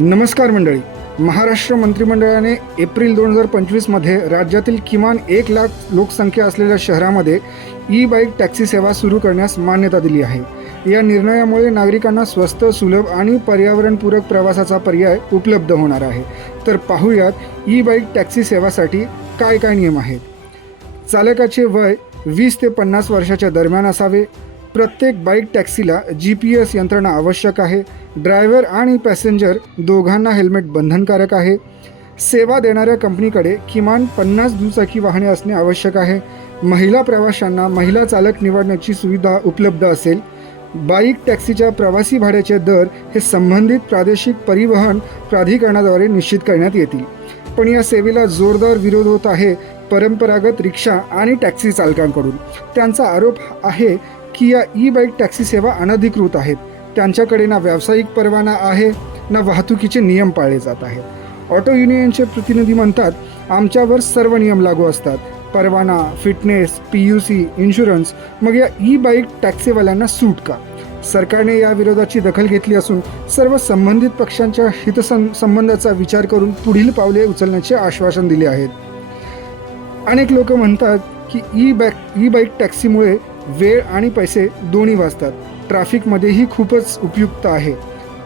नमस्कार मंडळी. महाराष्ट्र मंत्रिमंडळाने एप्रिल 2025मध्ये राज्यातील किमान 1 लाख लोकसंख्या असलेल्या शहरामध्ये ई बाईक टॅक्सी सेवा सुरू करण्यास मान्यता दिली आहे. या निर्णयामुळे नागरिकांना स्वस्त, सुलभ आणि पर्यावरणपूरक प्रवासाचा पर्याय उपलब्ध होणार आहे. तर पाहूयात ई बाईक टॅक्सी सेवासाठी काय काय नियम आहेत. चालकाचे वय 20 ते 50 वर्षाच्या दरम्यान असावे. प्रत्येक बाईक टॅक्सीला GPS यंत्रणा आवश्यक आहे. ड्रायव्हर आणि पॅसेंजर दोघांना हेल्मेट बंधनकारक आहे. सेवा देणाऱ्या कंपनीकडे किमान 50 दुचाकी वाहने असणे आवश्यक आहे. महिला प्रवाशांना महिला चालक निवडण्याची सुविधा उपलब्ध असेल. बाईक टॅक्सीच्या प्रवासी भाड्याचे दर हे संबंधित प्रादेशिक परिवहन प्राधिकरणाद्वारे निश्चित करण्यात येतील. पण या सेवेला जोरदार विरोध होत आहे परंपरागत रिक्षा आणि टॅक्सी चालकांकडून. त्यांचा आरोप आहे की या ई बाईक टॅक्सी सेवा अनधिकृत आहेत. त्यांच्याकडे ना व्यावसायिक परवाना आहे ना वाहतुकीचे नियम पाळले जात आहेत. ऑटो युनियनचे प्रतिनिधी म्हणतात, आमच्यावर सर्व नियम लागू असतात. परवाना, फिटनेस, PUC, इन्शुरन्स. मग या ई बाईक टॅक्सीवाल्यांना सूट का? सरकारने या विरोधाची दखल घेतली असून सर्व संबंधित पक्षांच्या हितसंबंधाचा विचार करून पुढील पावले उचलण्याचे आश्वासन दिले आहेत. अनेक लोक म्हणतात की ई बाईक टॅक्सीमुळे वेळ आणि पैसे दोन्ही वाचतात. ट्रॅफिकमध्येही खूपच उपयुक्त आहे.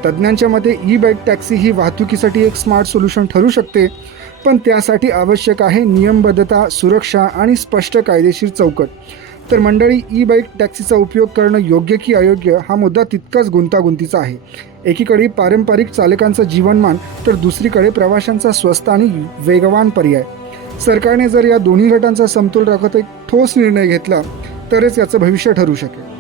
तज्ज्ञांच्या मते ई बाईक टॅक्सी ही वाहतुकीसाठी एक स्मार्ट सोल्युशन ठरू शकते, पण त्यासाठी आवश्यक आहे नियमबद्धता, सुरक्षा आणि स्पष्ट कायदेशीर चौकट. तर मंडळी, ई बाईक टॅक्सीचा उपयोग करणं योग्य की अयोग्य हा मुद्दा तितकाच गुंतागुंतीचा आहे. एकीकडे पारंपरिक चालकांचं जीवनमान, तर दुसरीकडे प्रवाशांचा स्वस्त आणि वेगवान पर्याय. सरकारने जर या दोन्ही गटांचा समतोल राखत एक ठोस निर्णय घेतला तरच याचं भविष्य ठरू शकेल.